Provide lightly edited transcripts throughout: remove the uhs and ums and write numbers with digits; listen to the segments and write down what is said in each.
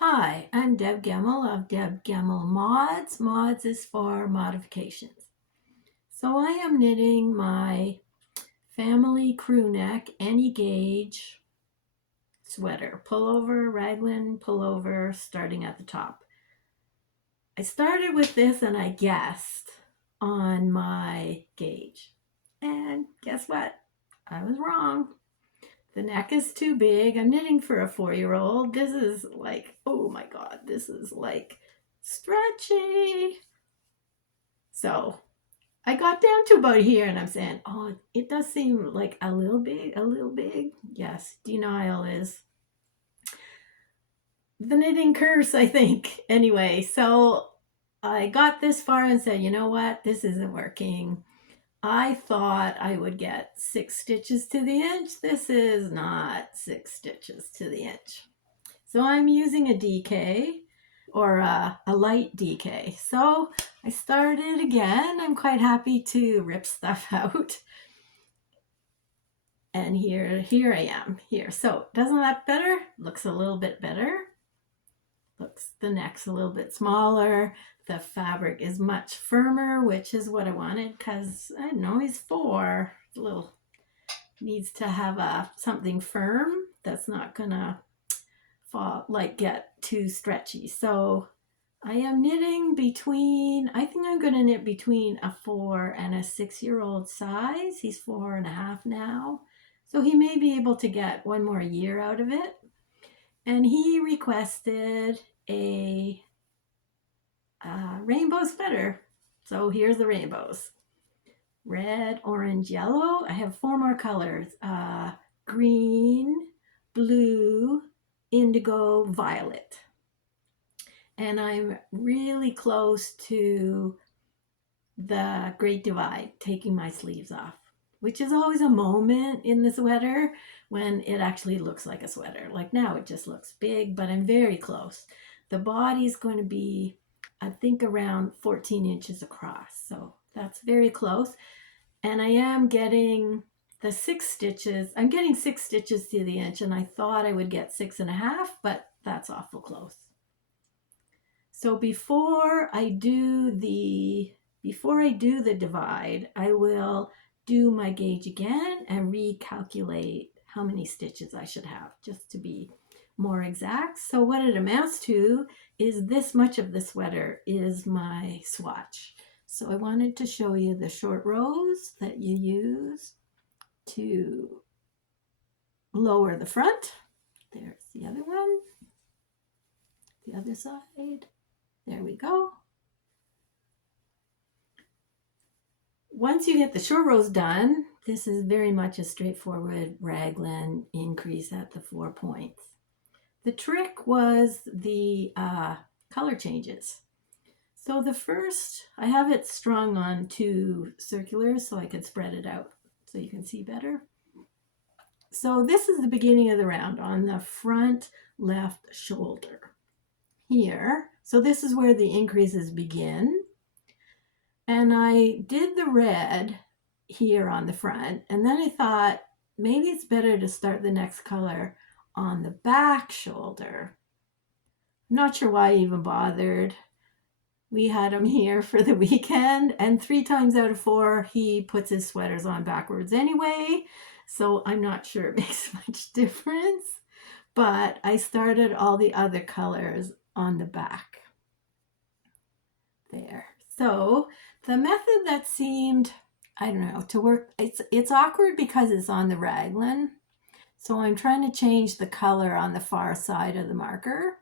Hi, I'm Deb Gemmel of Deb Gemmel Mods. Mods is for modifications. So I am knitting my family crew neck any gauge sweater, pullover, raglan pullover, starting at the top. I started with this and I guessed on my gauge. And guess what? I was wrong. The neck is too big. I'm knitting for a 4-year-old. This is like, oh my God, this is like stretchy. So I got down to about here and I'm saying, oh, it does seem like a little big, a little big. Yes, denial is the knitting curse, I think. Anyway, so I got this far and said, you know what? This isn't working. I thought I would get 6 stitches to the inch. This is not 6 stitches to the inch. So I'm using a DK or a light DK. So I started again. I'm quite happy to rip stuff out. And here I am here. So doesn't that better? Looks a little bit better. Looks the neck's a little bit smaller. The fabric is much firmer, which is what I wanted because I don't know, he's 4. A little needs to have something firm that's not gonna fall, like get too stretchy. So I am knitting between, I think I'm going to knit between a 4 and a 6-year-old size. He's 4.5 now. So he may be able to get 1 more year out of it. And he requested a rainbow sweater. So here's the rainbows. Red, orange, yellow. I have 4 more colors. Green, blue, indigo, violet. And I'm really close to the Great Divide, taking my sleeves off, which is always a moment in the sweater when it actually looks like a sweater. Like now it just looks big, but I'm very close. The body's going to be, I think, around 14 inches across. So that's very close. And I am getting the 6 stitches. I'm getting 6 stitches to the inch, and I thought I would get 6.5, but that's awful close. So before I do the divide, I will do my gauge again and recalculate how many stitches I should have, just to be more exact. So what it amounts to is this much of the sweater is my swatch. So I wanted to show you the short rows that you use to lower the front. There's the other one, the other side. There we go. Once you get the short rows done, this is very much a straightforward raglan increase at the 4 points. The trick was the color changes. So the first, I have it strung on 2 circulars so I can spread it out so you can see better. So this is the beginning of the round on the front left shoulder here. So this is where the increases begin. And I did the red here on the front, and then I thought maybe it's better to start the next color on the back shoulder. I'm not sure why I even bothered. We had him here for the weekend, and 3 times out of 4 he puts his sweaters on backwards anyway, so I'm not sure it makes much difference. But I started all the other colors on the back there. So the method that seemed, I don't know, to work, it's awkward because it's on the raglan. So I'm trying to change the color on the far side of the marker.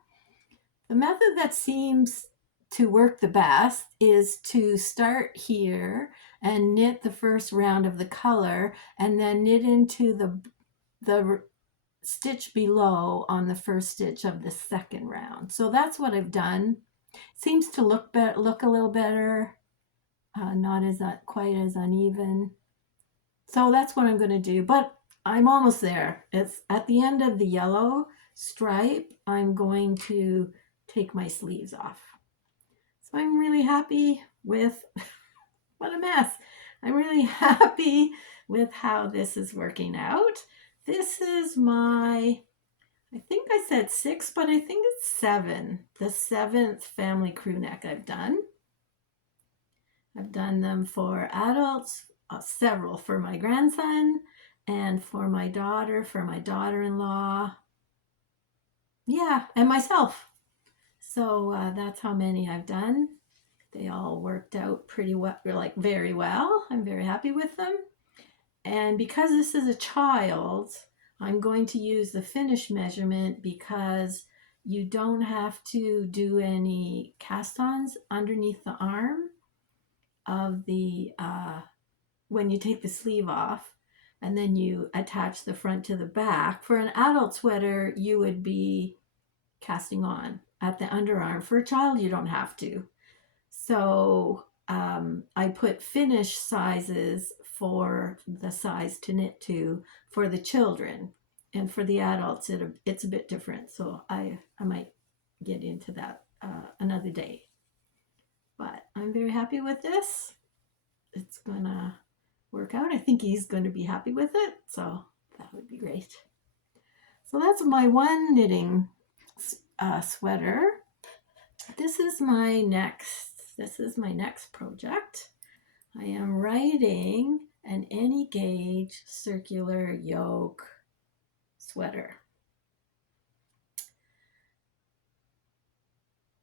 The method that seems to work the best is to start here and knit the first round of the color and then knit into the stitch below on the first stitch of the second round. So that's what I've done. Seems to look a little better, not as quite as uneven. So that's what I'm going to do, but I'm almost there. It's at the end of the yellow stripe. I'm going to take my sleeves off. So I'm really happy with, what a mess. I'm really happy with how this is working out. This is my I think I said 6, but I think it's 7. The 7th family crew neck I've done. I've done them for adults, several for my grandson, and for my daughter, for my daughter-in-law. Yeah, and myself. So that's how many I've done. They all worked out pretty well, like very well. I'm very happy with them. And because this is a child, I'm going to use the finish measurement because you don't have to do any cast-ons underneath the arm of the, when you take the sleeve off and then you attach the front to the back. For an adult sweater, you would be casting on at the underarm. For a child, you don't have to. So I put finish sizes for the size to knit to for the children, and for the adults it's a bit different. So I might get into that another day. But I'm very happy with this. It's gonna work out. I think he's going to be happy with it, so that would be great. So that's my one knitting sweater. This is my next project. I am writing an any gauge circular yoke sweater.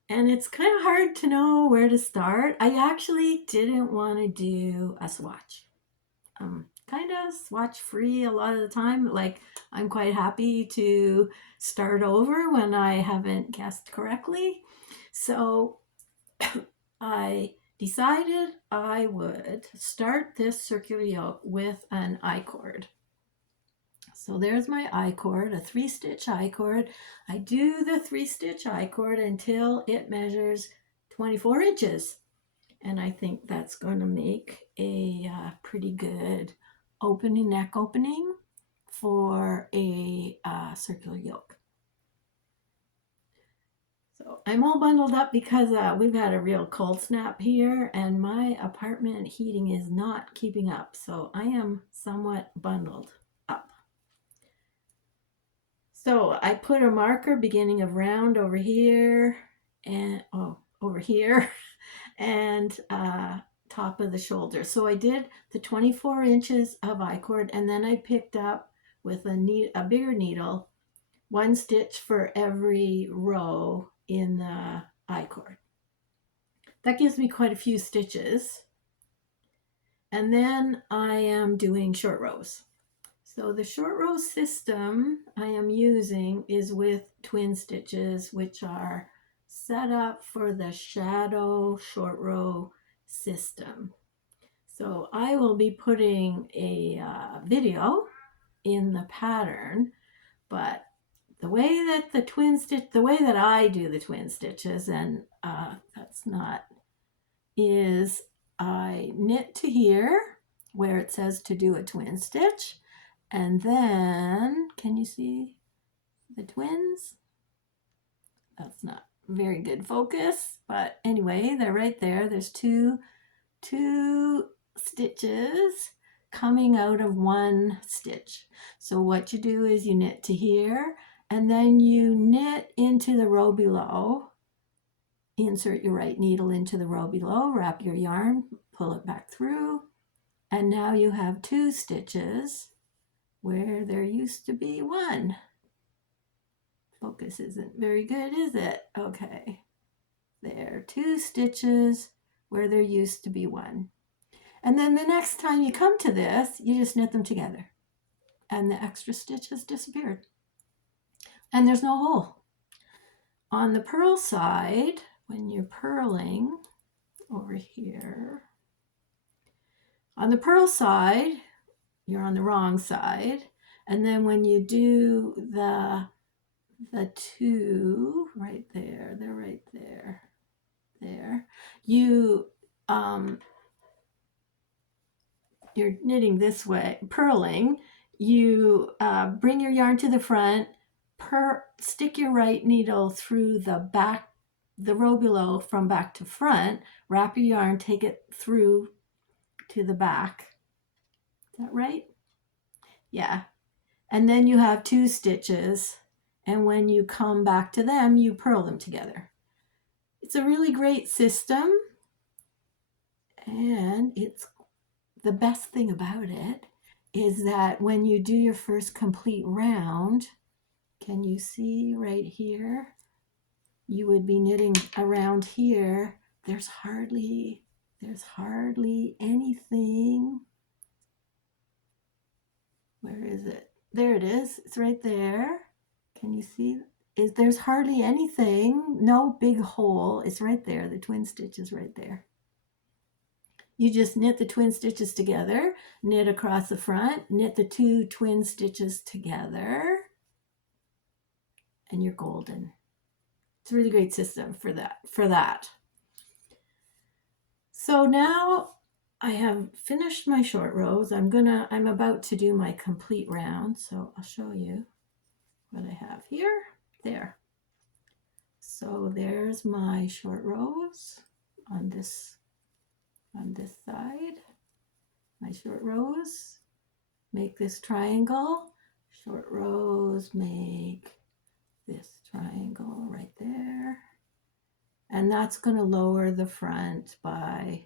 And it's kind of hard to know where to start. I actually didn't want to do a swatch. Kind of swatch free a lot of the time. Like, I'm quite happy to start over when I haven't guessed correctly. So I decided I would start this circular yoke with an I-cord. So there's my I-cord, a 3-stitch I-cord. I do the 3-stitch I-cord until it measures 24 inches. And I think that's going to make a pretty good neck opening for a circular yoke. So I'm all bundled up because we've had a real cold snap here and my apartment heating is not keeping up. So I am somewhat bundled up. So I put a marker beginning of round over here and over here and top of the shoulder. So I did the 24 inches of I-cord and then I picked up with a bigger needle 1 stitch for every row in the I-cord. That gives me quite a few stitches. And then I am doing short rows. So the short row system I am using is with twin stitches, which are set up for the shadow short row system. So I will be putting a video in the pattern, but the way that I do the twin stitches, and that's not, is I knit to here where it says to do a twin stitch, and then, can you see the twins? That's not very good focus, but anyway, they're right there. There's two stitches coming out of 1 stitch. So what you do is you knit to here and then you knit into the row below. Insert your right needle into the row below, wrap your yarn, pull it back through, and now you have 2 stitches where there used to be 1. Focus isn't very good, is it? Okay. There, 2 stitches where there used to be 1. And then the next time you come to this, you just knit them together. And the extra stitch has disappeared. And there's no hole. On the purl side, when you're purling over here, on the purl side, you're on the wrong side. And then when you do the 2 right there, they're right there, you you're knitting this way, purling, you bring your yarn to the front, stick your right needle through the back, the row below from back to front, wrap your yarn, take it through to the back. Is that right? Yeah. And then you have 2 stitches And when you come back to them, you purl them together. It's a really great system. And it's the best thing about it is that when you do your first complete round, can you see right here? You would be knitting around here. There's hardly anything. Where is it? There it is. It's right there. Can you see? There's hardly anything. No big hole. It's right there. The twin stitch is right there. You just knit the twin stitches together, knit across the front, knit the 2 twin stitches together, and you're golden. It's a really great system for that. So now I have finished my short rows. I'm about to do my complete round, so I'll show you what I have here. There. So there's my short rows on this side. My short rows make this triangle. Short rows make this triangle right there. And that's going to lower the front by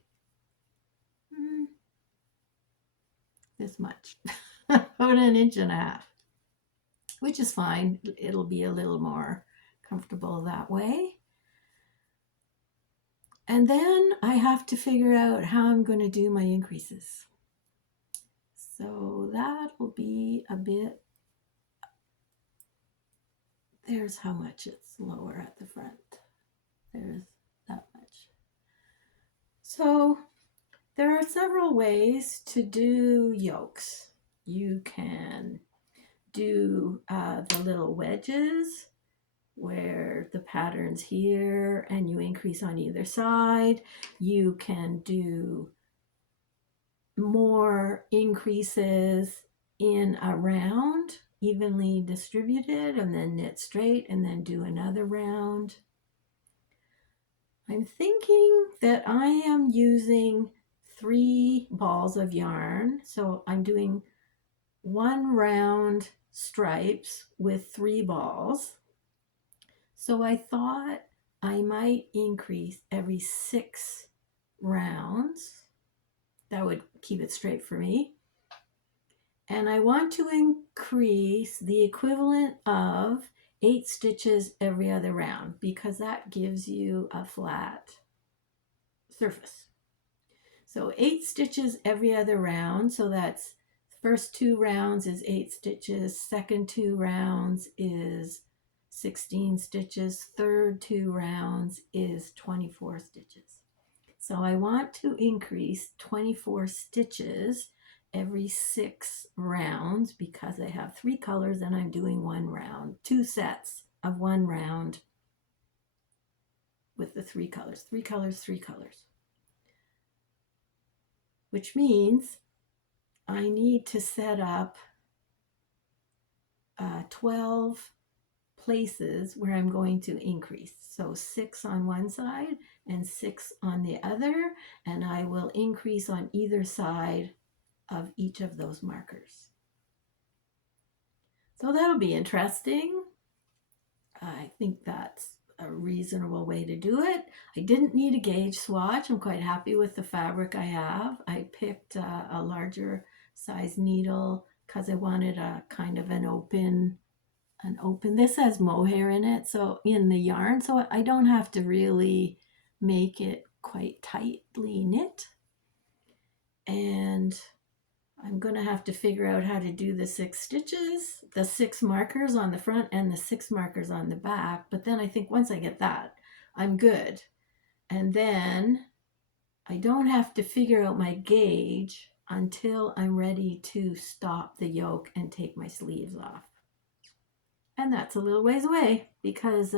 this much, about 1.5 inches, which is fine. It'll be a little more comfortable that way. And then I have to figure out how I'm going to do my increases. So that will be a bit, there's how much it's lower at the front. There's that much. So there are several ways to do yokes. You can do the little wedges where the pattern's here and you increase on either side. You can do more increases in a round, evenly distributed, and then knit straight and then do another round. I'm thinking that I am using 3 balls of yarn. So I'm doing 1 round stripes with 3 balls. So I thought I might increase every 6 rounds. That would keep it straight for me. And I want to increase the equivalent of 8 stitches every other round because that gives you a flat surface. So 8 stitches every other round. So that's first 2 rounds is 8 stitches. Second 2 rounds is 16 stitches. Third 2 rounds is 24 stitches. So I want to increase 24 stitches every 6 rounds because I have 3 colors and I'm doing 1 round, 2 sets of 1 round with the 3 colors, 3 colors, 3 colors. Which means I need to set up 12 places where I'm going to increase. So 6 on one side and 6 on the other, and I will increase on either side of each of those markers. So that'll be interesting. I think that's a reasonable way to do it. I didn't need a gauge swatch. I'm quite happy with the fabric I have. I picked a larger size needle because I wanted a kind of an open, this has mohair in it, so in the yarn, so I don't have to really make it quite tightly knit. And I'm going to have to figure out how to do the 6 stitches, the 6 markers on the front and the 6 markers on the back. But then I think once I get that, I'm good. And then I don't have to figure out my gauge until I'm ready to stop the yoke and take my sleeves off. And that's a little ways away because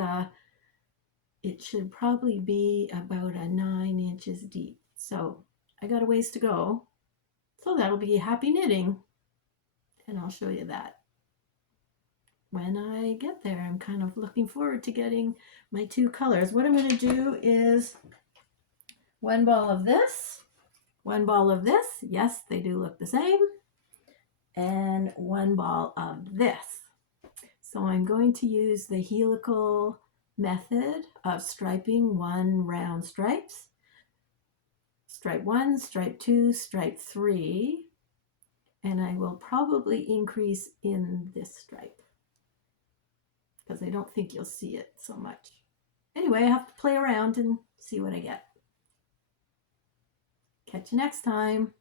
it should probably be about 9 inches deep. So I got a ways to go. So that'll be happy knitting. And I'll show you that when I get there. I'm kind of looking forward to getting my 2 colors. What I'm going to do is 1 ball of this, 1 ball of this. Yes, they do look the same. And 1 ball of this. So I'm going to use the helical method of striping one round stripes. Stripe 1, stripe 2, stripe 3, and I will probably increase in this stripe because I don't think you'll see it so much. Anyway, I have to play around and see what I get. Catch you next time.